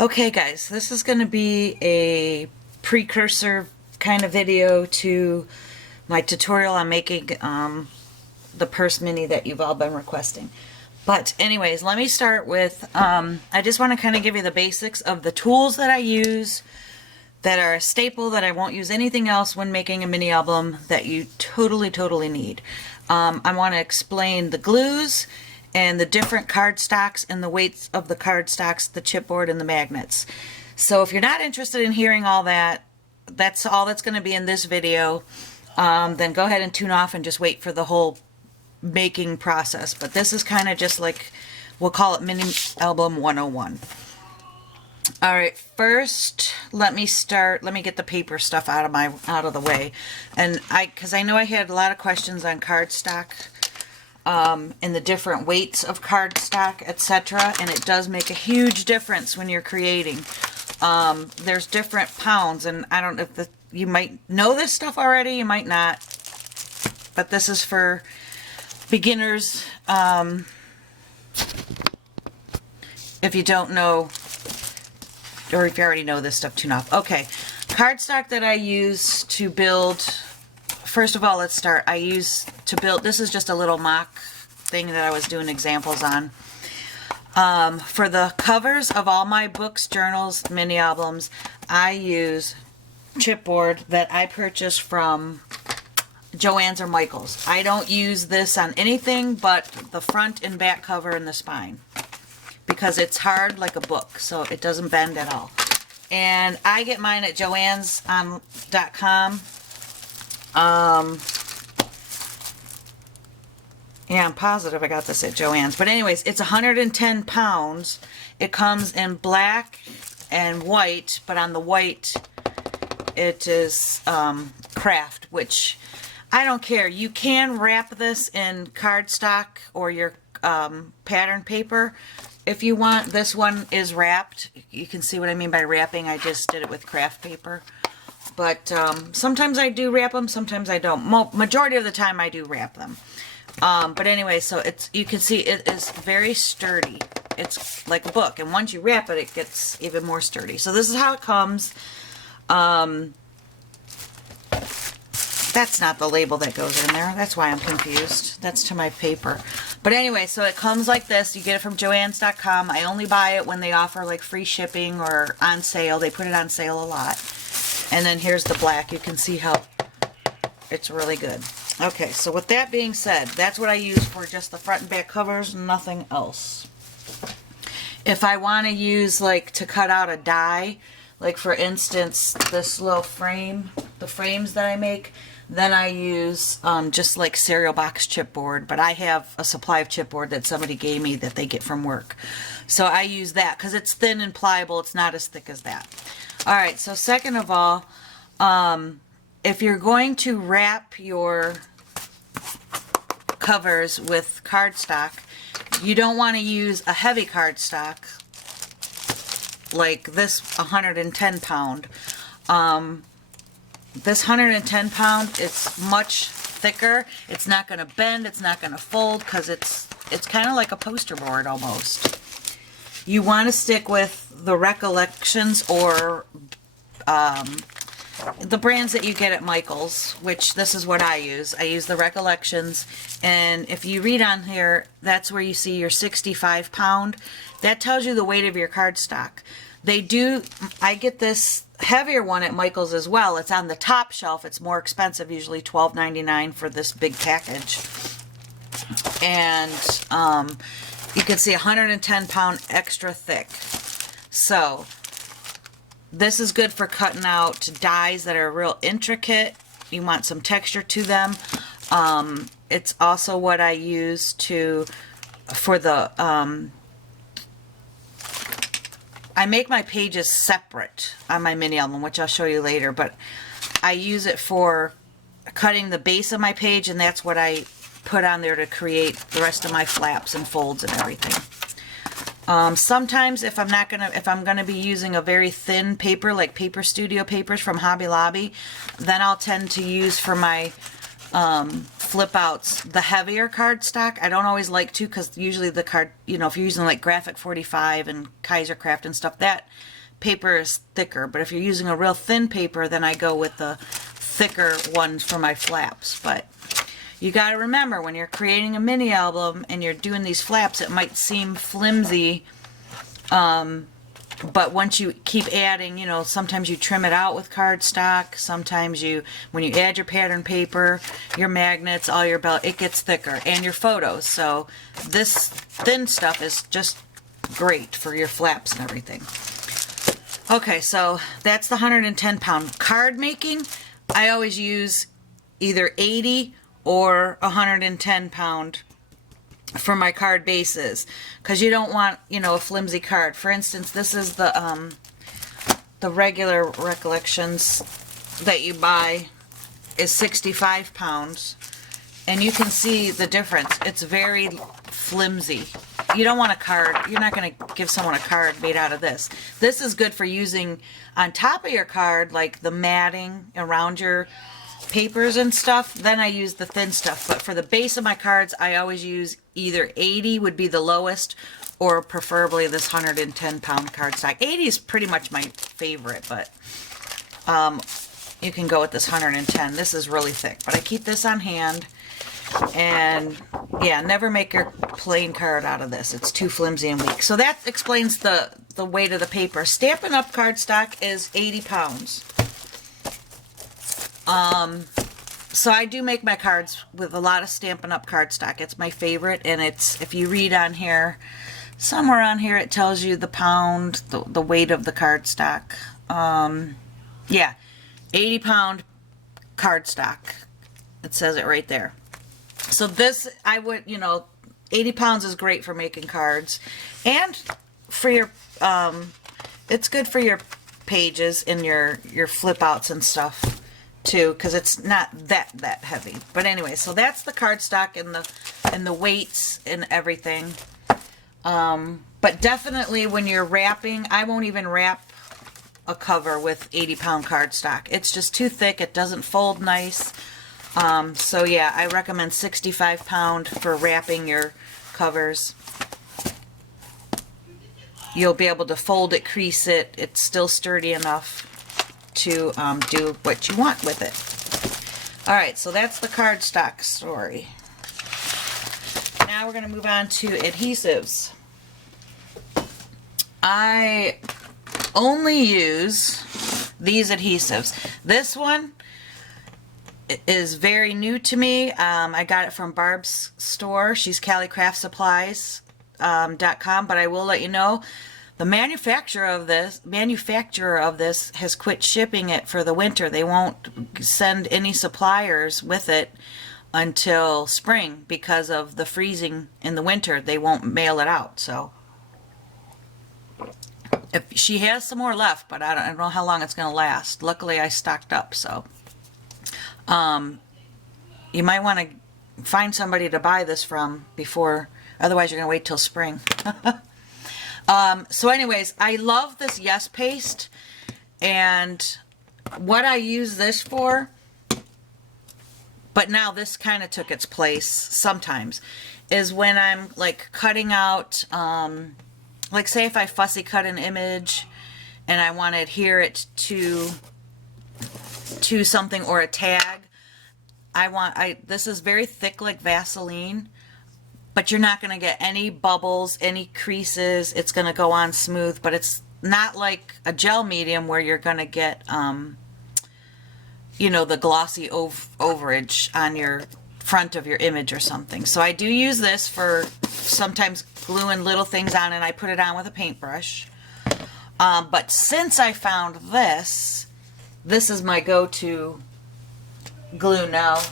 Okay guys, this is going to be a precursor kind of video to my tutorial on making the purse mini that you've all been requesting. But anyways, let me start with, I just want to kind of give you the basics of the tools that I use that are a staple, that I won't use anything else when making a mini album, that you totally need. I want to explain the glues and the different cardstocks and the weights of the cardstocks, the chipboard, and the magnets. So if you're not interested in hearing all that, that's all that's going to be in this video. Then go ahead and tune off and just wait for the whole making process. But this is kind of just like, we'll call it Mini Album 101. All right, first let me get the paper stuff out of the way. And because I know I had a lot of questions on cardstock, and the different weights of cardstock, etc. And it does make a huge difference when you're creating. There's different pounds, and I don't know if you might know this stuff already, you might not, but this is for beginners. If you don't know, or if you already know this stuff, tune off. Okay, cardstock that I use to build, first of all, let's start. I use to build, this is just a little mock thing that I was doing examples on. For the covers of all my books, journals, mini albums, I use chipboard that I purchased from Joann's or Michael's. I don't use this on anything but the front and back cover and the spine, because it's hard like a book, so it doesn't bend at all. And I get mine at joanns.com. Yeah, I'm positive I got this at Joann's. But anyways, it's 110 pounds. It comes in black and white, but on the white it is craft, which I don't care. You can wrap this in cardstock or your pattern paper if you want. This one is wrapped. You can see what I mean by wrapping. I just did it with craft paper. But sometimes I do wrap them, sometimes I don't. Majority of the time I do wrap them. But anyway, so you can see it is very sturdy. It's like a book, and once you wrap it, it gets even more sturdy. So this is how it comes. That's not the label that goes in there. That's why I'm confused. That's to my paper. But anyway, so it comes like this. You get it from joanns.com. I only buy it when they offer like free shipping or on sale. They put it on sale a lot. And then here's the black. You can see how it's really good. Okay, so with that being said, that's what I use for just the front and back covers, nothing else. If I want to use, like, to cut out a die, like for instance, this little frame, the frames that I make, then I use just like cereal box chipboard, but I have a supply of chipboard that somebody gave me that they get from work. So I use that because it's thin and pliable. It's not as thick as that. All right, so second of all, if you're going to wrap your covers with cardstock, you don't want to use a heavy cardstock like this 110 pound. This 110 pound, it's much thicker. It's not going to bend. It's not going to fold because it's kind of like a poster board almost. You want to stick with the Recollections or the brands that you get at Michael's, which this is what I use. I use the Recollections, and if you read on here, that's where you see your 65 pound. That tells you the weight of your cardstock. I get this heavier one at Michael's as well. It's on the top shelf. It's more expensive, usually $12.99 for this big package. And you can see 110 pound extra thick. So this is good for cutting out dies that are real intricate. You want some texture to them. It's also what I use for the, I make my pages separate on my mini album, which I'll show you later, but I use it for cutting the base of my page, and that's what I put on there to create the rest of my flaps and folds and everything. Sometimes if I'm gonna be using a very thin paper, like Paper Studio papers from Hobby Lobby, then I'll tend to use for my flip outs the heavier cardstock. I don't always like to, because usually the card, you know, if you're using like Graphic 45 and Kaiser Craft and stuff, that paper is thicker. But if you're using a real thin paper, then I go with the thicker ones for my flaps. But you got to remember, when you're creating a mini album and you're doing these flaps, it might seem flimsy, but once you keep adding, you know, sometimes you trim it out with cardstock, sometimes you, when you add your pattern paper, your magnets, all your belt, it gets thicker, and your photos. So this thin stuff is just great for your flaps and everything. Okay, so that's the 110 pound. Card making, I always use either 80 or 110 pound for my card bases, because you don't want, you know, a flimsy card. For instance, this is the regular Recollections that you buy is 65 pounds, and you can see the difference. It's very flimsy. You don't want a card, you're not going to give someone a card made out of this. This is good for using on top of your card, like the matting around your papers and stuff. Then I use the thin stuff. But for the base of my cards, I always use either 80 would be the lowest, or preferably this 110 pound cardstock. 80 is pretty much my favorite, but you can go with this 110. This is really thick, but I keep this on hand. And yeah, never make your plain card out of this. It's too flimsy and weak. So that explains the weight of the paper. Stampin' Up! Cardstock is 80 pounds. So I do make my cards with a lot of Stampin' Up! Cardstock. It's my favorite, and it's, if you read on here, somewhere on here it tells you the pound, the weight of the cardstock. Yeah, 80 pound cardstock. It says it right there. So this, I would, you know, 80 pounds is great for making cards, and for your, it's good for your pages and your flip outs and stuff too, because it's not that heavy. But anyway, so that's the cardstock and the weights and everything. But definitely when you're wrapping, I won't even wrap a cover with 80 pound cardstock. It's just too thick. It doesn't fold nice. So yeah, I recommend 65 pound for wrapping your covers. You'll be able to fold it, crease it. It's still sturdy enough to do what you want with it. Alright, so that's the cardstock story. Now we're going to move on to adhesives. I only use these adhesives. This one is very new to me. I got it from Barb's store. She's CaliCraftSupplies.com, but I will let you know, the manufacturer of this has quit shipping it for the winter. They won't send any suppliers with it until spring because of the freezing in the winter. They won't mail it out. So if she has some more left, but I don't know how long it's going to last. Luckily I stocked up, so you might want to find somebody to buy this from before, otherwise you're going to wait till spring. So anyways, I love this Yes paste, and what I use this for, but now this kind of took its place sometimes, is when I'm like cutting out, like say if I fussy cut an image and I want to adhere it to something or a tag, this is very thick like Vaseline, but you're not going to get any bubbles, any creases. It's going to go on smooth, but it's not like a gel medium where you're going to get, you know, the glossy overage on your front of your image or something. So I do use this for sometimes gluing little things on, and I put it on with a paintbrush. But since I found this is my go-to glue now.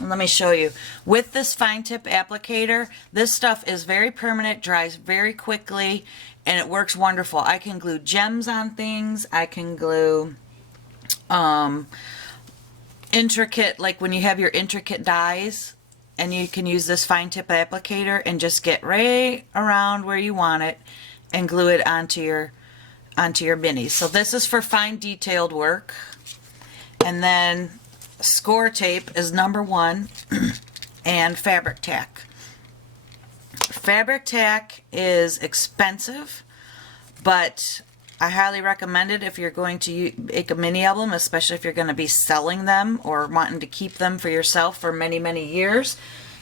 Let me show you. With this fine tip applicator, this stuff is very permanent, dries very quickly, and it works wonderful. I can glue gems on things. I can glue intricate, like when you have your intricate dies, and you can use this fine tip applicator and just get right around where you want it and glue it onto your minis. So this is for fine detailed work. And then score tape is number one, and fabric tack. Fabric tack is expensive, but I highly recommend it if you're going to make a mini album, especially if you're going to be selling them or wanting to keep them for yourself for many, many years.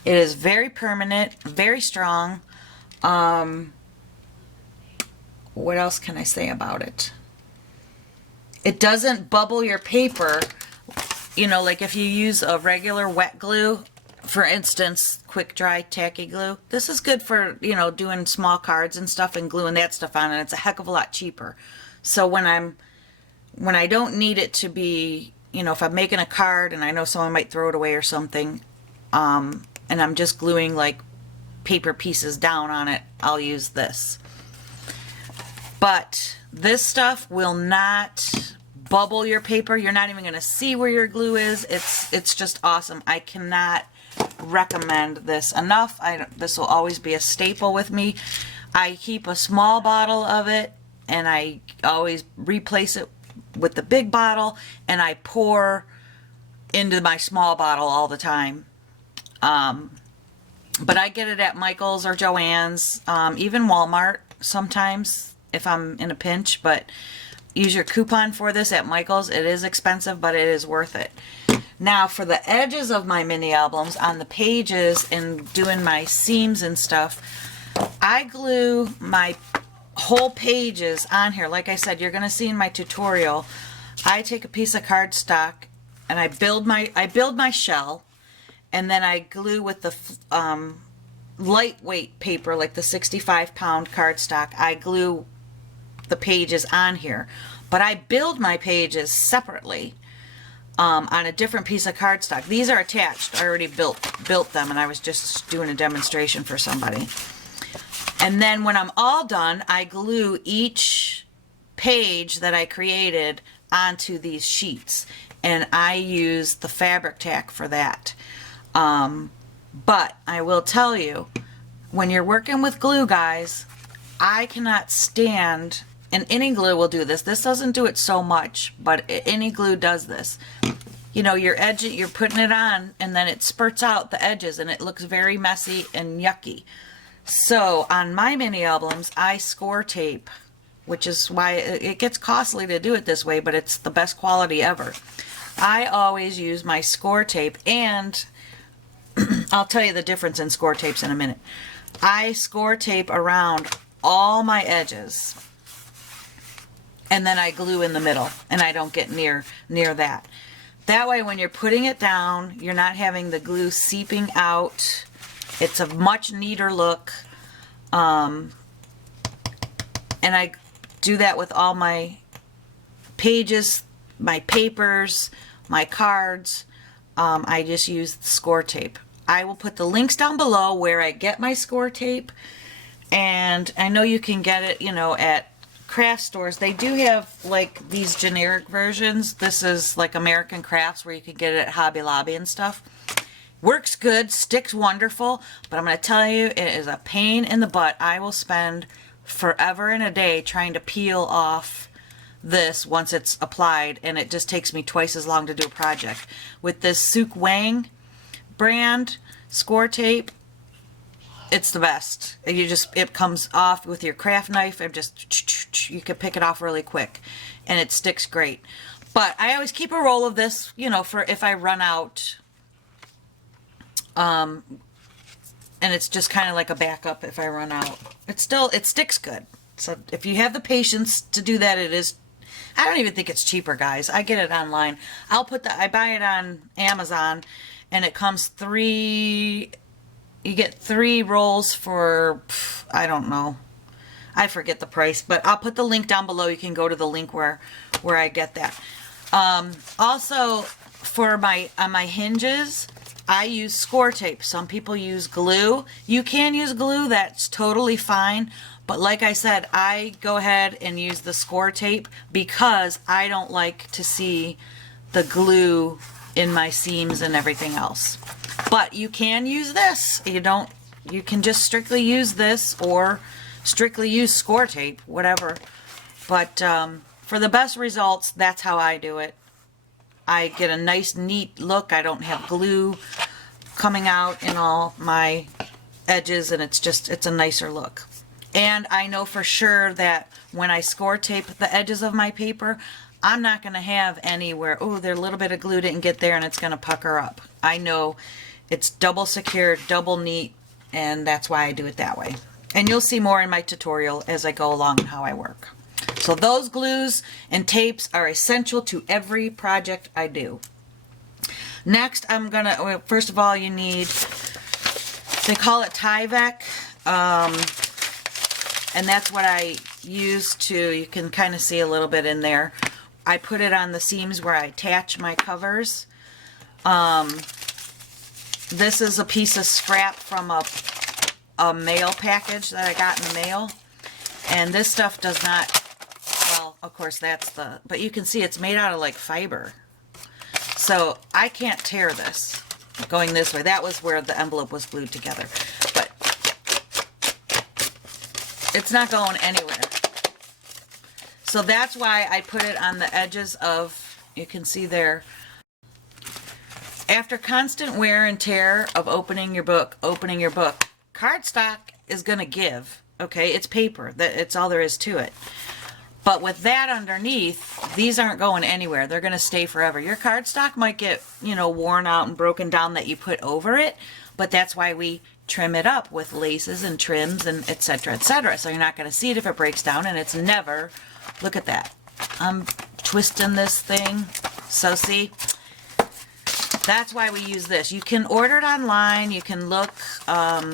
It is very permanent, very strong. What else can I say about it? It doesn't bubble your paper. You know, like if you use a regular wet glue, for instance, quick dry tacky glue, this is good for, you know, doing small cards and stuff and gluing that stuff on, and it's a heck of a lot cheaper. So when I don't need it to be, you know, if I'm making a card and I know someone might throw it away or something, and I'm just gluing like paper pieces down on it, I'll use this. But this stuff will not bubble your paper. You're not even going to see where your glue is. It's just awesome. I cannot recommend this enough. This will always be a staple with me. I keep a small bottle of it, and I always replace it with the big bottle, and I pour into my small bottle all the time. But I get it at Michael's or Joann's, even Walmart sometimes if I'm in a pinch, but use your coupon for this at Michael's. It is expensive, but it is worth it. Now for the edges of my mini albums, on the pages and doing my seams and stuff, I glue my whole pages on here. Like I said, you're going to see in my tutorial, I take a piece of cardstock and I build my shell, and then I glue with the lightweight paper, like the 65-pound cardstock. I glue the pages on here, but I build my pages separately on a different piece of cardstock. These are attached. I already built them, and I was just doing a demonstration for somebody. And then when I'm all done, I glue each page that I created onto these sheets, and I use the fabric tack for that. But I will tell you, when you're working with glue, guys, I cannot stand, and any glue will do this. This doesn't do it so much, but any glue does this. You know, your edge, you're putting it on, and then it spurts out the edges, and it looks very messy and yucky. So on my mini albums, I score tape, which is why it gets costly to do it this way, but it's the best quality ever. I always use my score tape, and I'll tell you the difference in score tapes in a minute. I score tape around all my edges, and then I glue in the middle, and I don't get near that. That way, when you're putting it down, you're not having the glue seeping out. It's a much neater look. And I do that with all my pages, my papers, my cards. I just use score tape. I will put the links down below where I get my score tape. And I know you can get it, you know, at craft stores. They do have like these generic versions. This is like American Crafts, where you can get it at Hobby Lobby and stuff. Works good, sticks wonderful, but I'm going to tell you, it is a pain in the butt. I will spend forever and a day trying to peel off this once it's applied, and it just takes me twice as long to do a project. With this Sook Wang brand score tape, it's the best. It comes off with your craft knife, and just, you can pick it off really quick, and it sticks great. But I always keep a roll of this, you know, for if I run out. And it's just kind of like a backup if I run out. It sticks good. So if you have the patience to do that, it is, I don't even think it's cheaper, guys. I get it online. I buy it on Amazon, and it comes you get 3 rolls for, I don't know. I forget the price, but I'll put the link down below. You can go to the link where I get that. Also, for on my hinges, I use score tape. Some people use glue. You can use glue. That's totally fine. But like I said, I go ahead and use the score tape because I don't like to see the glue in my seams and everything else. But you can use this. You can just strictly use this or strictly use score tape, whatever. But for the best results, that's how I do it. I get a nice neat look. I don't have glue coming out in all my edges, and it's a nicer look. And I know for sure that when I score tape the edges of my paper, I'm not going to have anywhere, oh, there's a little bit of glue didn't get there and it's going to pucker up. I know it's double secured, double neat, and that's why I do it that way. And you'll see more in my tutorial as I go along and how I work. So those glues and tapes are essential to every project I do. Next, well, first of all, you need, they call it Tyvek. And that's what I use to, you can kind of see a little bit in there. I put it on the seams where I attach my covers. This is a piece of scrap from a mail package that I got in the mail. And this stuff does not, well, of course that's but you can see it's made out of like fiber. So I can't tear this going this way. That was where the envelope was glued together. But it's not going anywhere. So that's why I put it on the edges of, you can see there. After constant wear and tear of opening your book, cardstock is going to give, okay? It's paper. It's all there is to it. But with that underneath, these aren't going anywhere. They're going to stay forever. Your cardstock might get, you know, worn out and broken down that you put over it, but that's why we trim it up with laces and trims and etc., etc. So you're not going to see it if it breaks down, and it's never, look at that. I'm twisting this thing. So see, that's why we use this. You can order it online. You can look, I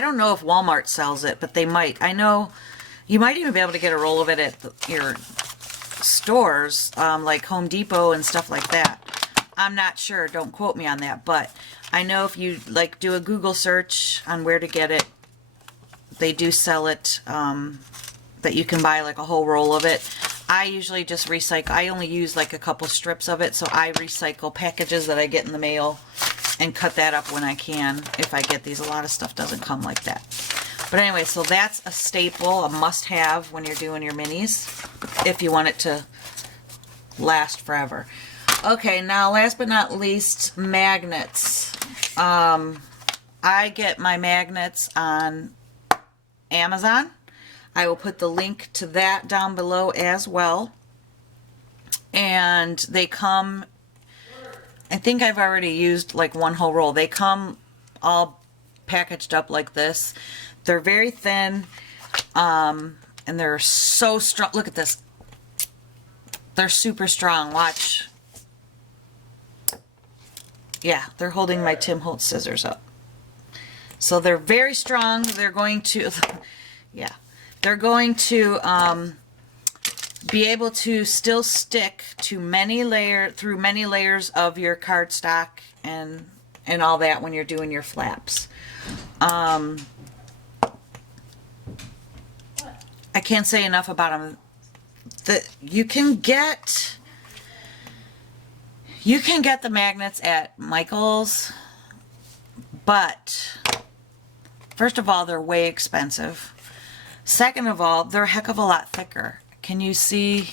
don't know if Walmart sells it, but they might. I know you might even be able to get a roll of it at your stores, like Home Depot and stuff like that. I'm not sure. Don't quote me on that. But I know if you like do a Google search on where to get it, they do sell it, that you can buy like a whole roll of it. I usually just recycle. I only use like a couple strips of it, so I recycle packages that I get in the mail and cut that up when I can. If I get these, a lot of stuff doesn't come like that. But anyway, so that's a staple, a must-have when you're doing your minis, if you want it to last forever. Okay, now last but not least, magnets. I get my magnets on Amazon. I will put the link to that down below as well. And they come, I think I've already used like one whole roll. They come all packaged up like this. They're very thin, and they're so strong. Look at this. They're super strong. Watch. Yeah, they're holding my Tim Holtz scissors up. So they're very strong. They're going to, yeah, they're going to be able to still stick to through many layers of your cardstock and all that when you're doing your flaps. I can't say enough about them. You can get the magnets at Michael's, but first of all, they're way expensive. Second of all, they're a heck of a lot thicker. Can you see?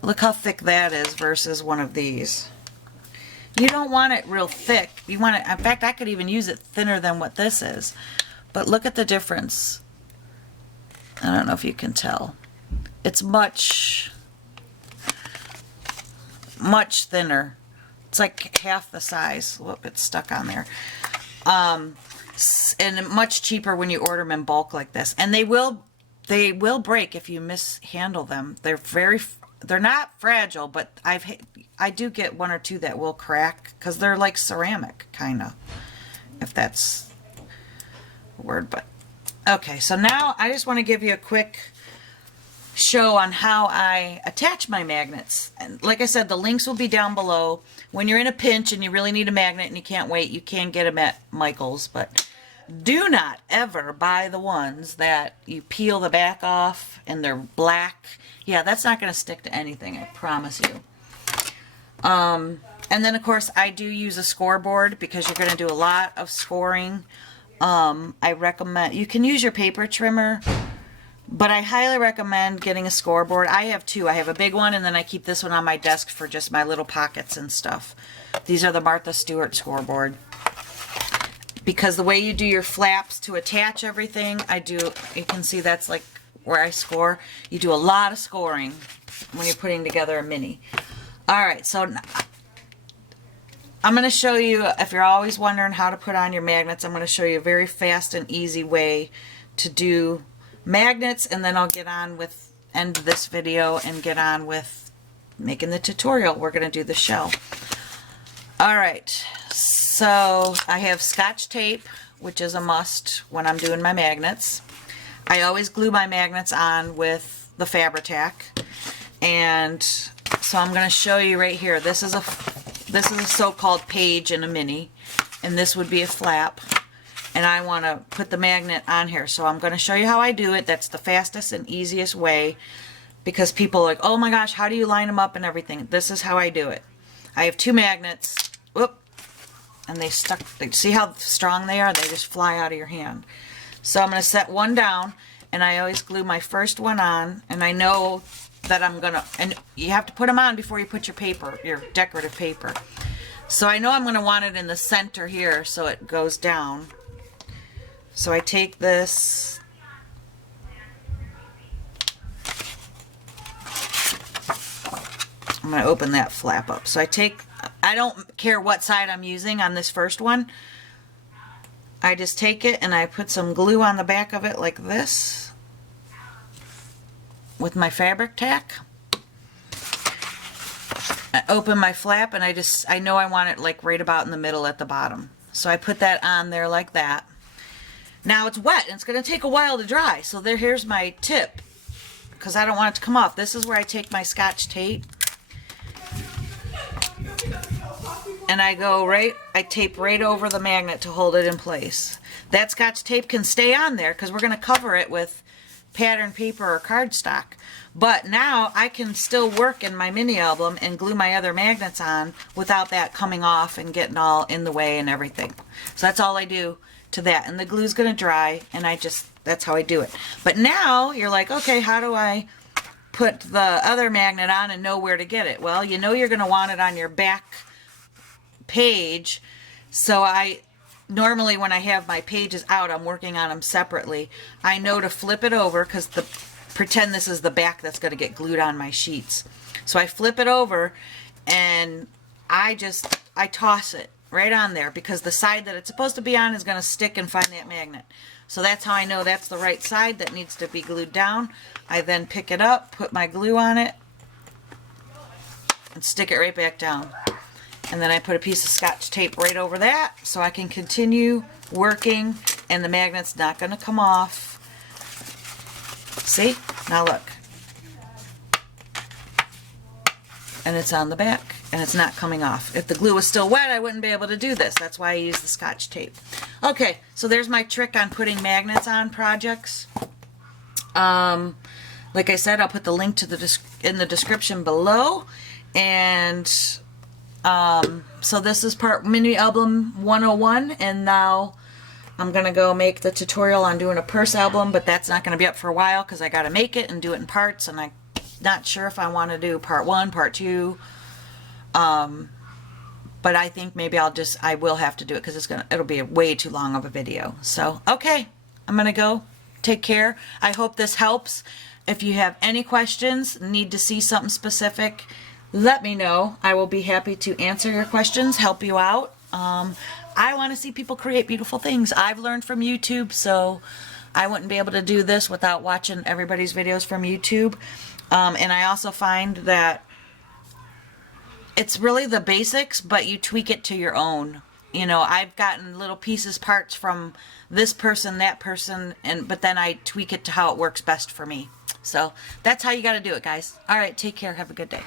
Look how thick that is versus one of these. You don't want it real thick. You want it, in fact, I could even use it thinner than what this is. But look at the difference. I don't know if you can tell. It's much thinner. It's like half the size. Whoop, it's stuck on there. And much cheaper when you order them in bulk like this. And they will break if you mishandle them. They're not fragile, but I do get one or two that will crack because they're like ceramic, kind of, if that's word. But okay, so now I just want to give you a quick show on how I attach my magnets. And like I said, the links will be down below. When you're in a pinch and you really need a magnet and you can't wait, you can get them at Michael's. But do not ever buy the ones that you peel the back off and they're black. Yeah, that's not going to stick to anything, I promise you. And then of course I do use a scoreboard because you're going to do a lot of scoring. I recommend, you can use your paper trimmer, But I highly recommend getting a scoreboard. I have two. I have a big one, and then I keep this one on my desk for just my little pockets and stuff. These are the Martha Stewart scoreboard. Because the way you do your flaps to attach everything, you can see that's like where I score. You do a lot of scoring when you're putting together a mini. Alright, so I'm going to show you, if you're always wondering how to put on your magnets, I'm going to show you a very fast and easy way to do magnets, and then I'll get on with, end this video and get on with making the tutorial. We're going to do the shell. Alright, so I have Scotch tape, which is a must when I'm doing my magnets. I always glue my magnets on with the Fabri-Tac, and so I'm going to show you right here. This is a so-called page in a mini, and this would be a flap, and I want to put the magnet on here. So I'm going to show you how I do it. That's the fastest and easiest way, because people are like, oh my gosh, how do you line them up and everything? This is how I do it. I have two magnets. Whoop. And they stuck. See how strong they are? They just fly out of your hand. So I'm going to set one down, and I always glue my first one on, and I know that I'm going to, and you have to put them on before you put your paper, your decorative paper. So I know I'm going to want it in the center here so it goes down. So I take this, I'm going to open that flap up. So I don't care what side I'm using on this first one. I just take it and I put some glue on the back of it like this with my Fabri-Tac. I open my flap, and I know I want it like right about in the middle at the bottom. So I put that on there like that. Now it's wet and it's going to take a while to dry. So here's my tip, because I don't want it to come off. This is where I take my Scotch tape. And I tape right over the magnet to hold it in place. That Scotch tape can stay on there because we're going to cover it with pattern paper or cardstock. But now I can still work in my mini album and glue my other magnets on without that coming off and getting all in the way and everything. So that's all I do to that. And the glue's going to dry, and that's how I do it. But now you're like, okay, how do I put the other magnet on and know where to get it? Well, you know you're going to want it on your back page. So normally when I have my pages out, I'm working on them separately. I know to flip it over, because pretend this is the back that's going to get glued on my sheets. So I flip it over, and I toss it right on there, because the side that it's supposed to be on is going to stick and find that magnet. So that's how I know that's the right side that needs to be glued down. I then pick it up, put my glue on it, and stick it right back down. And then I put a piece of Scotch tape right over that so I can continue working, and the magnet's not going to come off. See? Now look. And it's on the back, and it's not coming off. If the glue was still wet, I wouldn't be able to do this. That's why I use the Scotch tape. Okay, so there's my trick on putting magnets on projects. Like I said, I'll put the link to in the description below. And so this is part mini album 101, and now I'm gonna go make the tutorial on doing a purse album, but that's not gonna be up for a while because I gotta make it and do it in parts, and I'm not sure if I want to do part 1, part 2, but I think maybe I will have to do it because it'll be way too long of a video. So okay, I'm gonna go. Take care. I hope this helps. If you have any questions, need to see something specific, let me know. I will be happy to answer your questions, help you out. I want to see people create beautiful things. I've learned from YouTube, so I wouldn't be able to do this without watching everybody's videos from YouTube. And I also find that it's really the basics, but you tweak it to your own. You know, I've gotten little pieces, parts from this person, that person, but then I tweak it to how it works best for me. So that's how you got to do it, guys. All right, take care. Have a good day.